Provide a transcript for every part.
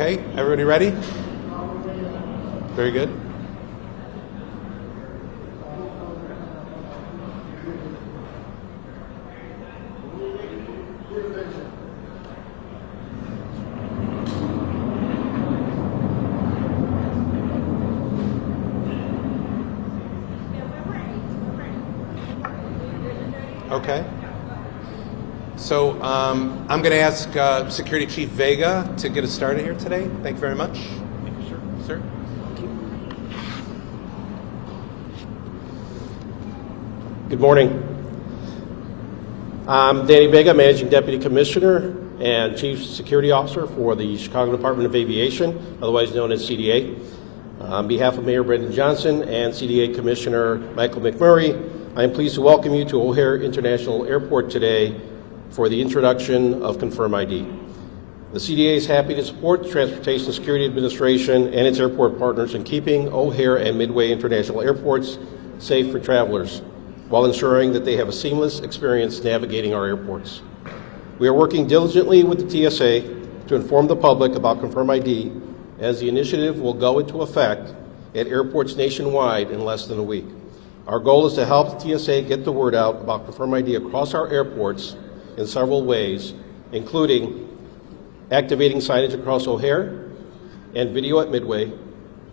Okay, everybody ready? Very good. Okay. So I'm going to ask Security Chief Vega to get us started here today. Thank you very much. Thank you, sir. Thank you. Good morning. I'm Danny Vega, Managing Deputy Commissioner and Chief Security Officer for the Chicago Department of Aviation, otherwise known as CDA. On behalf of Mayor Brendan Johnson and CDA Commissioner Michael McMurray, I am pleased to welcome you to O'Hare International Airport today for the introduction of Confirm ID. The CDA is happy to support the Transportation Security Administration and its airport partners in keeping O'Hare and Midway International Airports safe for travelers, while ensuring that they have a seamless experience navigating our airports. We are working diligently with the TSA to inform the public about Confirm ID, as the initiative will go into effect at airports nationwide in less than a week. Our goal is to help the TSA get the word out about Confirm ID across our airports in several ways, including activating signage across O'Hare and video at Midway,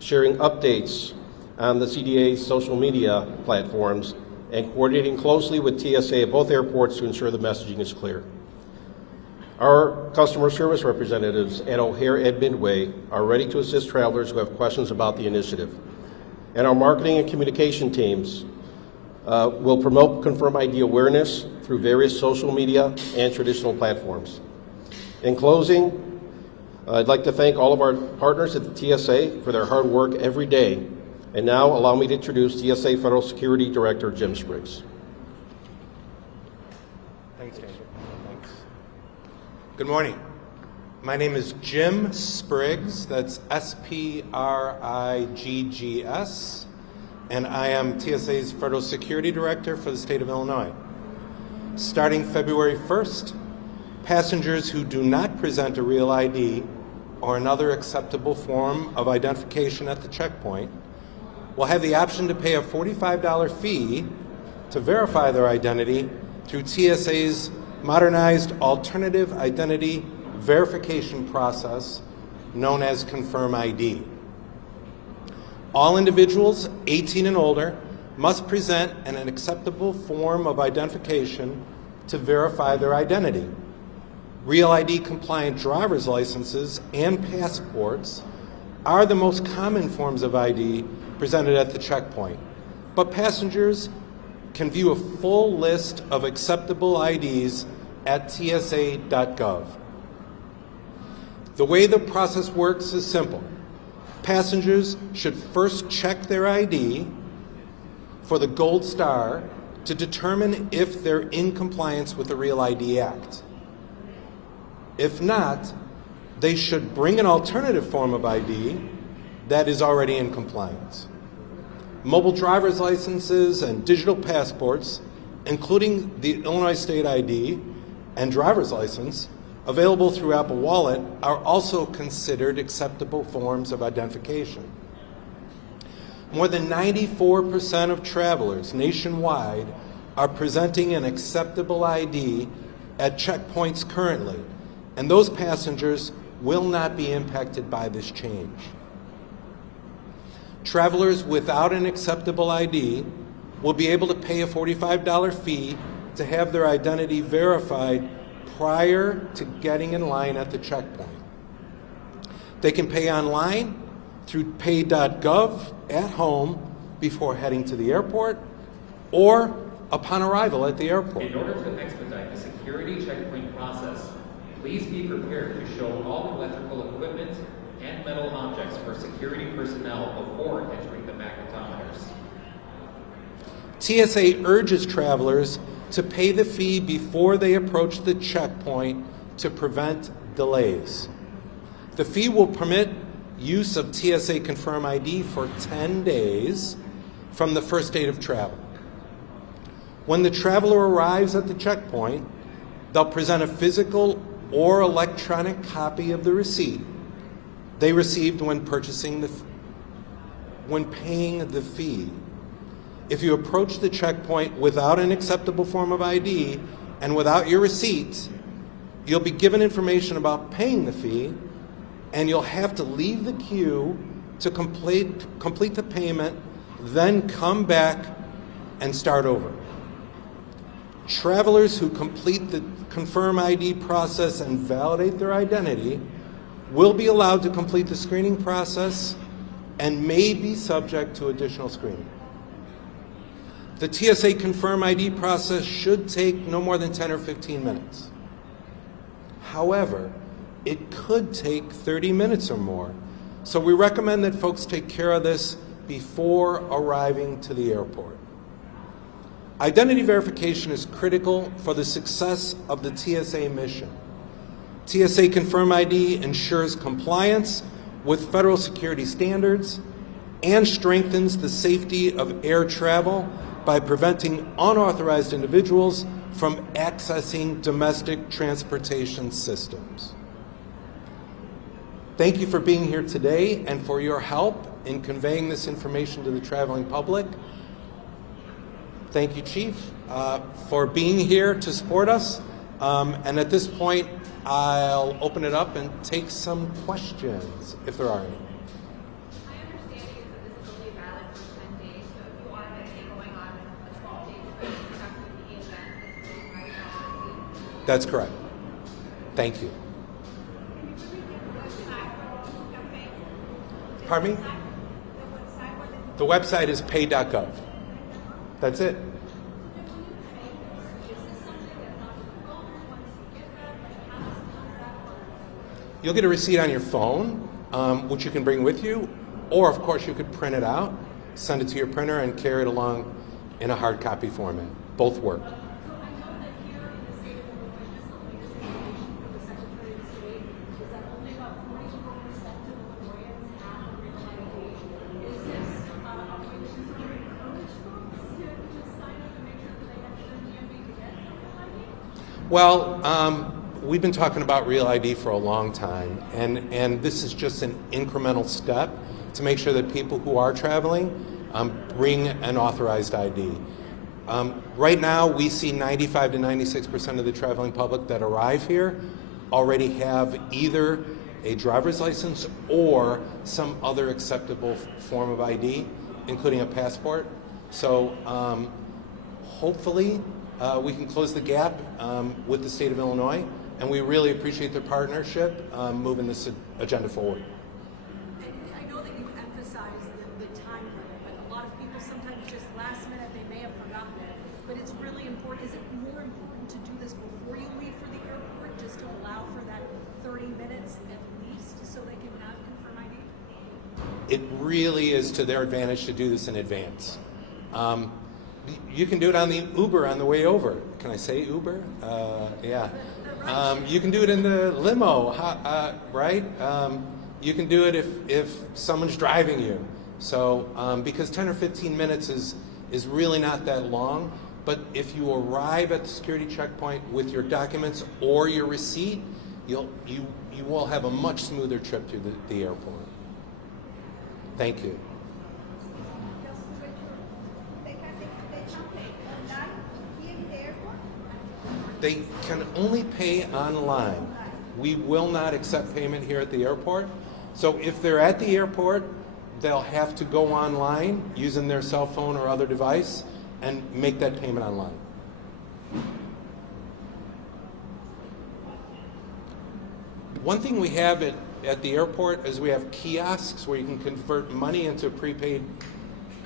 sharing updates on the CDA's social media platforms, and coordinating closely with TSA at both airports to ensure the messaging is clear. Our customer service representatives at O'Hare and Midway are ready to assist travelers who have questions about the initiative. And our marketing and communication teams will promote Confirm ID awareness through various social media and traditional platforms. In closing, I'd like to thank all of our partners at the TSA for their hard work every day. And now allow me to introduce TSA Federal Security Director Jim Spriggs. Thanks, James. Thanks. Good morning. My name is Jim Spriggs, that's S-P-R-I-G-G-S, and I am TSA's Federal Security Director for the state of Illinois. Starting February 1st, passengers who do not present a real ID or another acceptable form of identification at the checkpoint will have the option to pay a $45 fee to verify their identity through TSA's modernized alternative identity verification process known as Confirm ID. All individuals 18 and older must present an acceptable form of identification to verify their identity. Real ID compliant driver's licenses and passports are the most common forms of ID presented at the checkpoint, but passengers can view a full list of acceptable IDs at tsa.gov. The way the process works is simple. Passengers should first check their ID for the gold star to determine if they're in compliance with the Real ID Act. If not, they should bring an alternative form of ID that is already in compliance. Mobile driver's licenses and digital passports, including the Illinois State ID and driver's license, available through Apple Wallet, are also considered acceptable forms of identification. More than 94% of travelers nationwide are presenting an acceptable ID at checkpoints currently, and those passengers will not be impacted by this change. Travelers without an acceptable ID will be able to pay a $45 fee to have their identity verified prior to getting in line at the checkpoint. They can pay online through pay.gov at home before heading to the airport or upon arrival at the airport. In order to expedite the security checkpoint process, please be prepared to show all electrical equipment and metal objects for security personnel before entering the magnetometers. TSA urges travelers to pay the fee before they approach the checkpoint to prevent delays. The fee will permit use of TSA Confirm ID for 10 days from the first date of travel. When the traveler arrives at the checkpoint, they'll present a physical or electronic copy of the receipt they received when paying the fee. If you approach the checkpoint without an acceptable form of ID and without your receipt, you'll be given information about paying the fee, and you'll have to leave the queue to complete the payment, then come back and start over. Travelers who complete the Confirm ID process and validate their identity will be allowed to complete the screening process and may be subject to additional screening. The TSA Confirm ID process should take no more than 10 or 15 minutes. However, it could take 30 minutes or more, so we recommend that folks take care of this before arriving to the airport. Identity verification is critical for the success of the TSA mission. TSA Confirm ID ensures compliance with federal security standards and strengthens the safety of air travel by preventing unauthorized individuals from accessing domestic transportation systems. Thank you for being here today and for your help in conveying this information to the traveling public. Thank you, Chief, for being here to support us. And at this point, I'll open it up and take some questions, if there are any. My understanding is that this is only valid for 10 days, so if you are going to be going on a 12-day trip, you have to be event this is right now. That's correct. Thank you. Can you really give the website for the campaign? Pardon me? The website is pay.gov. That's it. You'll get a receipt on your phone, which you can bring with you, or of course you could print it out, send it to your printer, and carry it along in a hard copy format. Both work. So I know that here in the state of Illinois, just the latest information from the Secretary of State is that only about 44% of Illinoisans have a real ID. Is this a way to sort of encourage folks to sign up and make sure that they have sure DMV to get a real ID? Well, we've been talking about Real ID for a long time, and this is just an incremental step to make sure that people who are traveling bring an authorized ID. Right now, we see 95 to 96% of the traveling public that arrive here already have either a driver's license or some other acceptable form of ID, including a passport. So hopefully we can close the gap with the state of Illinois, and we really appreciate their partnership moving this agenda forward. I know that you emphasize the time limit, but a lot of people sometimes just last minute they may have forgotten it. But it's really important. Is it more important to do this before you leave for the airport, just to allow for that 30 minutes at least, so they can have Confirm ID? It really is to their advantage to do this in advance. You can do it on the Uber on the way over. Can I say Uber? Yeah. You can do it in the limo, right? You can do it if someone's driving you. So because 10 or 15 minutes is really not that long, but if you arrive at the security checkpoint with your documents or your receipt, you will have a much smoother trip to the airport. Thank you. They can only pay online. We will not accept payment here at the airport. So if they're at the airport, they'll have to go online using their cell phone or other device and make that payment online. One thing we have at the airport is we have kiosks where you can convert money into a prepaid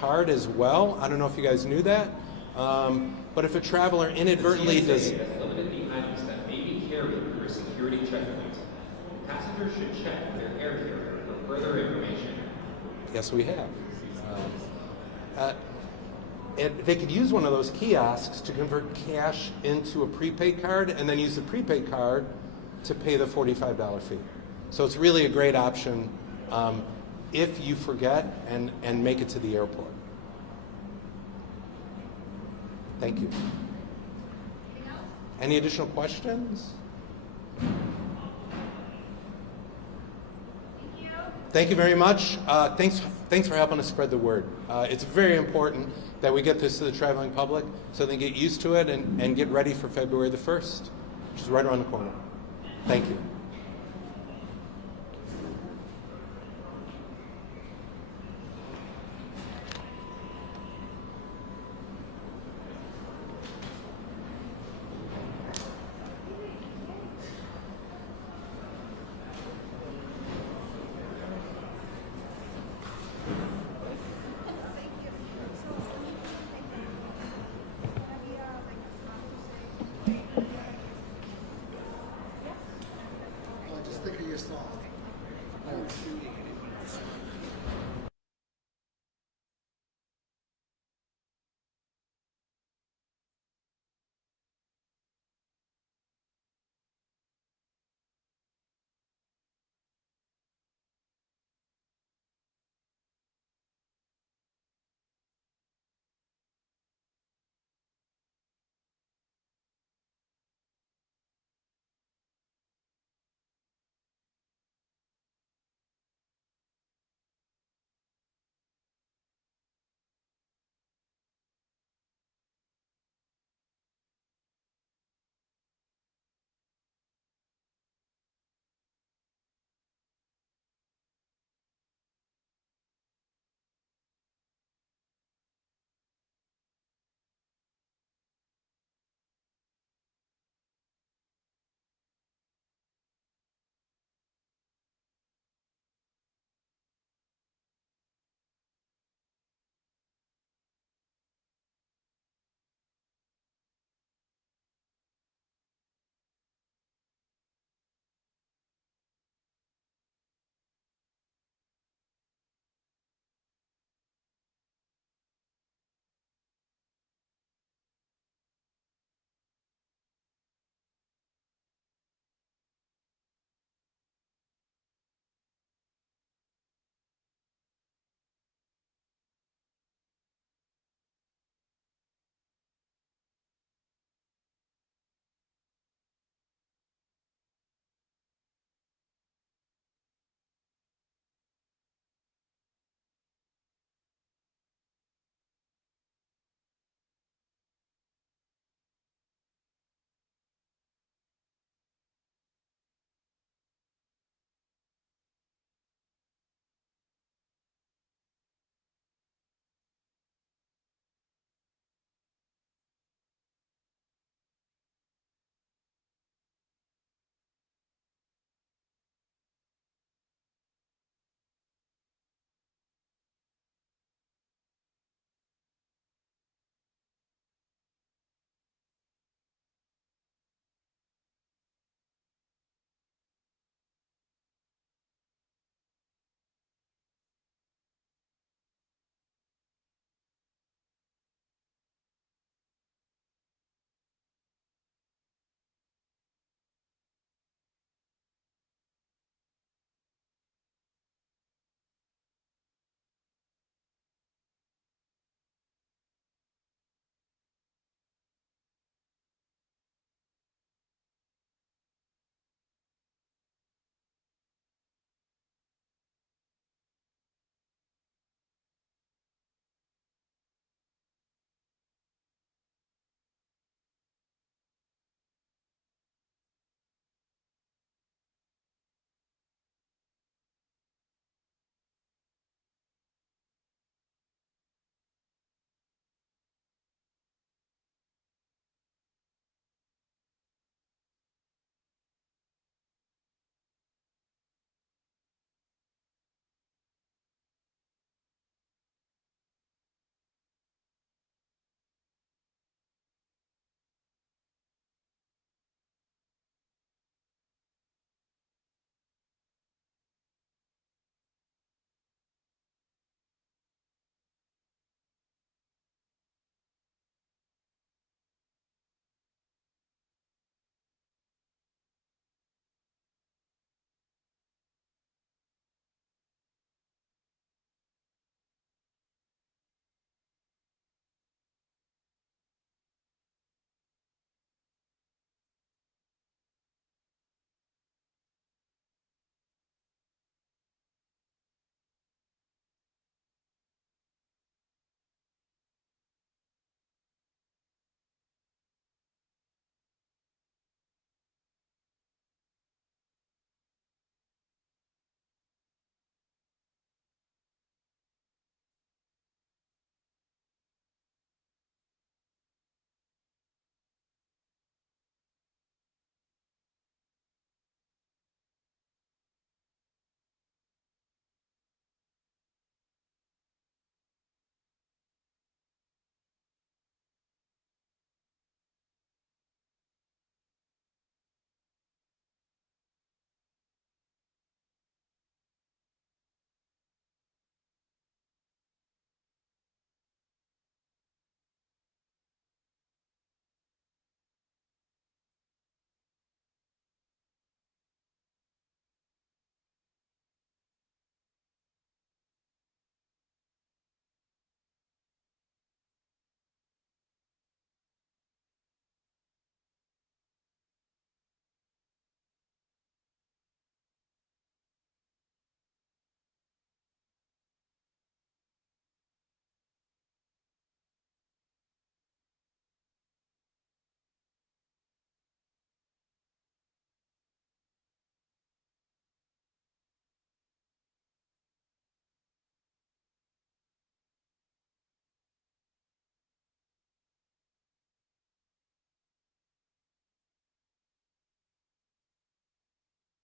card as well. I don't know if you guys knew that. But if a traveler inadvertently does... has limited the items that may be carried through a security checkpoint. Passengers should check with their air carrier for further information. Yes, we have. And they could use one of those kiosks to convert cash into a prepaid card and then use the prepaid card to pay the $45 fee. So it's really a great option if you forget and make it to the airport. Thank you. Any additional questions? Thank you. Thank you very much. Thanks for helping us spread the word. It's very important that we get this to the traveling public so they get used to it and get ready for February the 1st, which is right around the corner. Thank you.